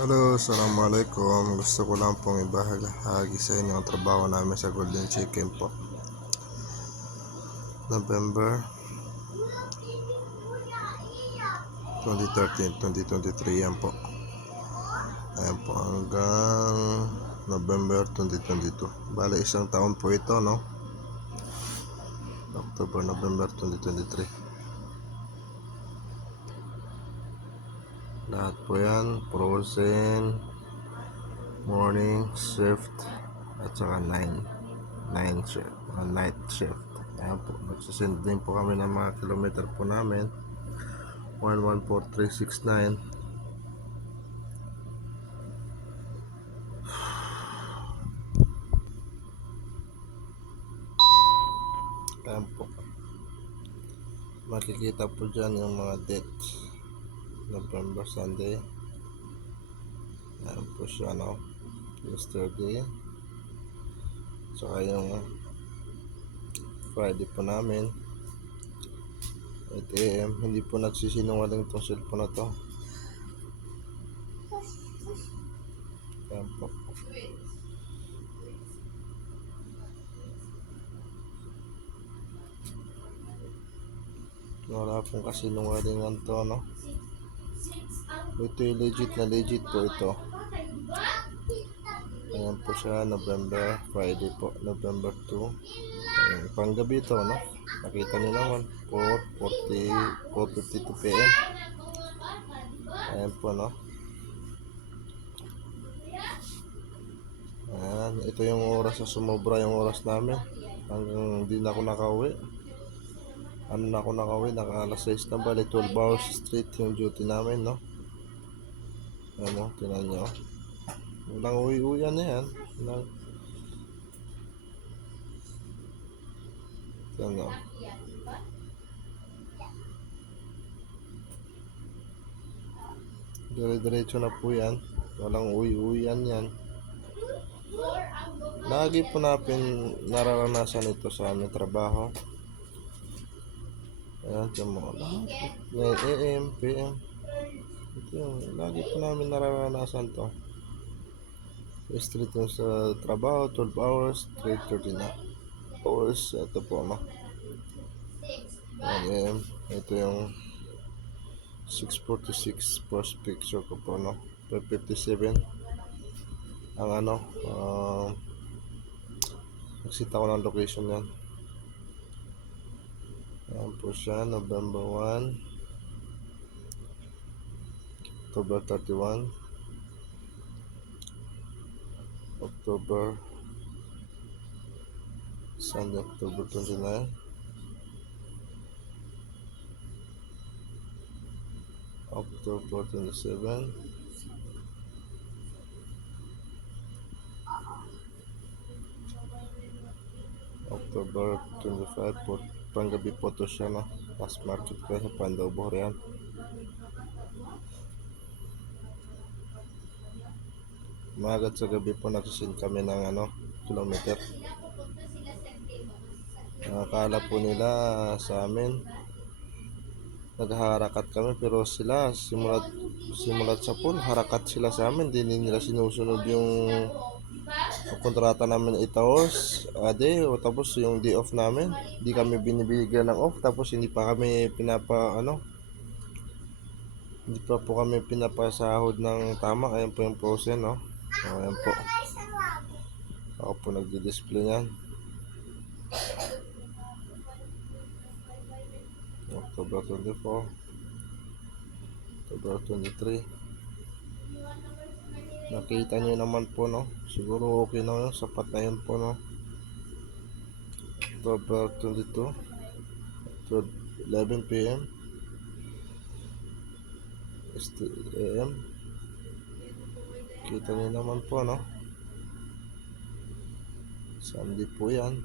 Hello, assalamualaikum. Gusto ko lang pong ibahagi sa inyo ang trabaho namin sa Golden Chicken po. November 2013-2023 yan po. Ayan po hanggang November 2022. Bale isang taon po ito, no? October, November 2023. Lahat po yan, frozen, morning shift, at saka night shift. Ayan po, nagsasend din po kami ng mga kilometer po namin. 114369. Ayan po, makikita po dyan yung mga dates. November Sunday. Ayan po siya, no? Yesterday. Saka yung Friday po namin 8 AM. Hindi po nagsisinungaling tong cellphone na to. Ayan po. Wala pong kasinungalingan to, no? Ito yung legit po ito. Ayan po siya, November, Friday po, November 2. Ayan, panggabi ito, no? Nakita nyo naman, 4:52 PM. Ayan po, no? Ayan, ito yung oras na sumobra yung oras namin. Hanggang hindi na ako nakauwi. Naka alas 6 na bali, 12 hours straight yung duty namin, no? Ano, tinan nyo. Walang uwi-uwian na yan. Tinan nyo. Dire-diretso na po yan. Walang uwi-uwian yan. Lagi po natin nararanasan ito sa aming trabaho. Ayan, tiyan mo. 9 AM, PM. Ito yung, lagi po namin nararanasan to. Straight yung sa trabaho, 12 hours, 3:30 na hours. Ito po, no? 9 AM. Ito yung 6:46 first picture ko po, no? 5:57 ang ano, nagsita ko ng location yan. Ayan po siya, November 1, October 31, October Sunday, October 29, October 27, October 25 po. Panggabi po to siya, no? Last market ko sa Pandaw Borean. Magat sa gabi po nagsisin kami ng ano, kilometer. Akala po nila sa amin naghaharakat kami, pero sila simulat sa pool, harakat sila sa amin. Hindi nila sinusunod yung kontrata namin 8 hours a day, o tapos yung day off namin hindi kami binibigyan ng off, tapos hindi pa po kami pinapasahod ng tama. Ayan po yung process, no? Ayan po, ako po nagdi-display yan. October 24, October 23. Nakita nyo naman po, no? Siguro okay na yun, sapat na yun po, no? October 22, 11 PM AM. Kita nyo naman po, no? Sunday po yan.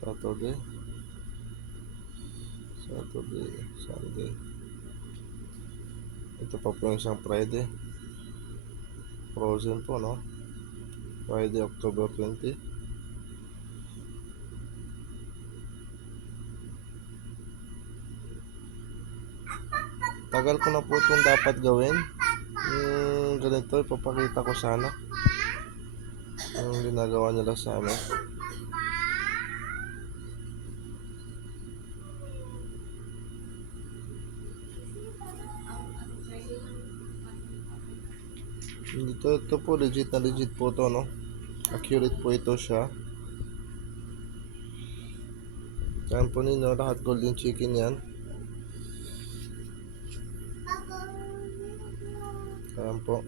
Saturday, Sunday. Ito pa po yung isang Friday. Frozen po, no? Friday, October 20. Tagal ko na po itong dapat gawin. Ganito, ipapakita ko sana yung ginagawa nila sa amin. Ito po, legit na legit po to, no? Accurate po ito siya. Yan po ninyo, lahat golden chicken yan. Yan po.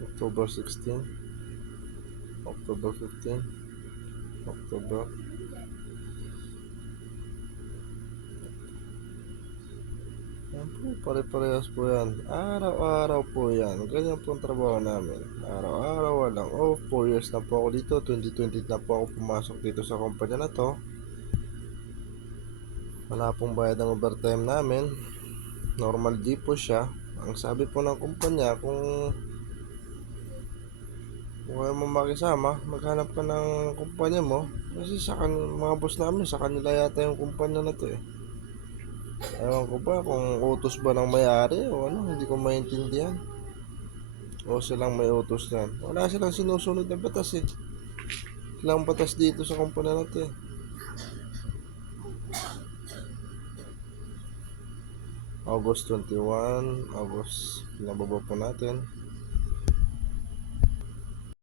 October 16, October 15, October. Yan po, pare-parehas po yan. Araw-araw po yan. Ganyan po ang trabaho namin. Araw-araw, walang off. 4 years na po ako dito. 2020 na po ako pumasok dito sa kumpanya na to. Wala pong bayad ng overtime namin. Normal di po siya. Ang sabi po ng kumpanya, kung ayaw mo makisama, maghanap ka ng kumpanya mo. Kasi mga boss namin, sa kanila yata yung kumpanya na to eh. Ewan ko ba kung utos ba ng may-ari o ano, hindi ko maintindihan. O silang may utos yan. Wala silang sinusunod na batas eh. Silang batas dito sa kumpanya na to eh. August 21, August, pinababa po natin.